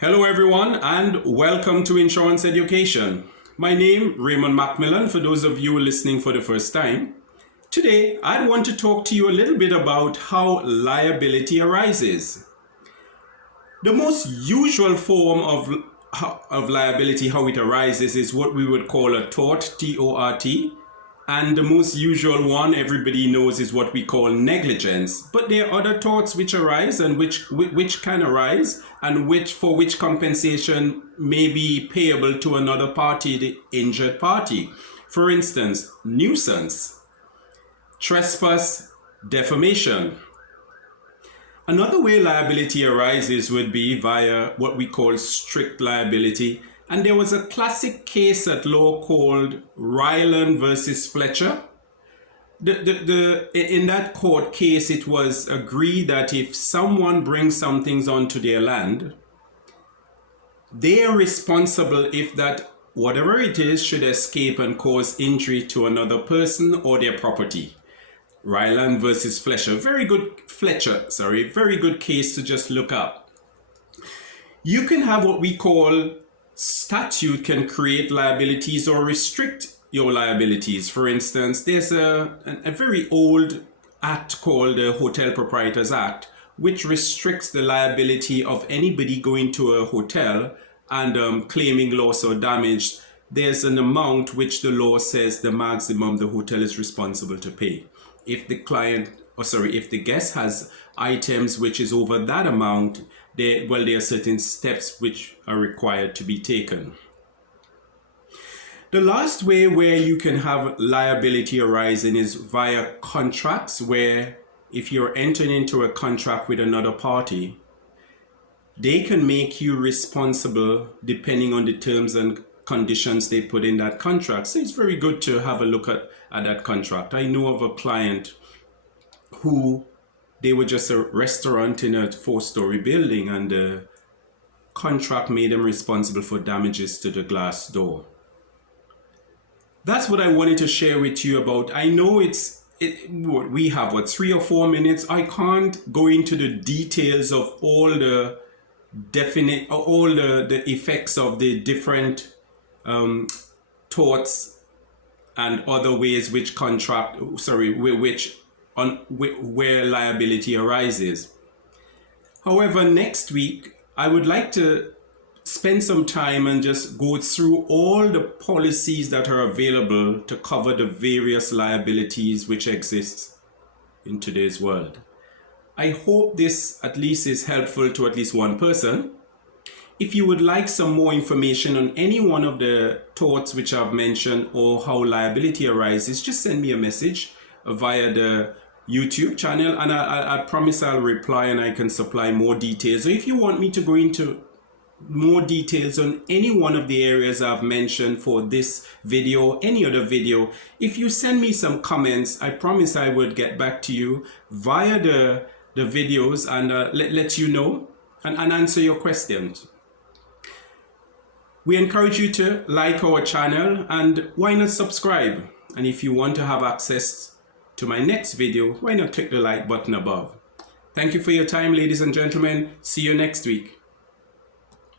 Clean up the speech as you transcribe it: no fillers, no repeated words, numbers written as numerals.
Hello everyone and welcome to Insurance Education. My name Raymond Macmillan for those of you listening for the first time. Today I want to talk to you a little bit about how liability arises. The most usual form of liability, how it arises, is what we would call a tort, T-O-R-T. And the most usual one everybody knows is what we call negligence. But there are other torts which arise and which can arise and for which compensation may be payable to another party, the injured party. For instance, nuisance, trespass, defamation. Another way liability arises would be via what we call strict liability. And there was a classic case at law called Ryland versus Fletcher. In that court case, it was agreed that if someone brings some things onto their land, they are responsible if that whatever it is should escape and cause injury to another person or their property. Ryland versus Fletcher, very good case to just look up. You can have what we call statute can create liabilities or restrict your liabilities. For instance, there's a very old act called the Hotel Proprietors Act, which restricts the liability of anybody going to a hotel and claiming loss or damage. There's an amount which the law says the maximum the hotel is responsible to pay. If the guest has items which is over that amount, there are certain steps which are required to be taken. The last way where you can have liability arising is via contracts, where if you're entering into a contract with another party, they can make you responsible depending on the terms and conditions they put in that contract. So it's very good to have a look at that contract. I know of a client who they were just a restaurant in a 4-story building, and the contract made them responsible for damages to the glass door. That's what I wanted to share with you about. I know we have 3 or 4 minutes. I can't go into the details of all the effects of the different torts and other ways where liability arises. However, next week I would like to spend some time and just go through all the policies that are available to cover the various liabilities which exist in today's world. I hope this at least is helpful to at least one person. If you would like some more information on any one of the torts which I've mentioned or how liability arises, just send me a message via the YouTube channel, and I promise I'll reply and I can supply more details. So if you want me to go into more details on any one of the areas I've mentioned for this video, any other video, if you send me some comments, I promise I would get back to you via the videos and let you know and answer your questions. We encourage you to like our channel, and why not subscribe? And if you want to have access to my next video, why not click the like button above? Thank you for your time, ladies and gentlemen. See you next week.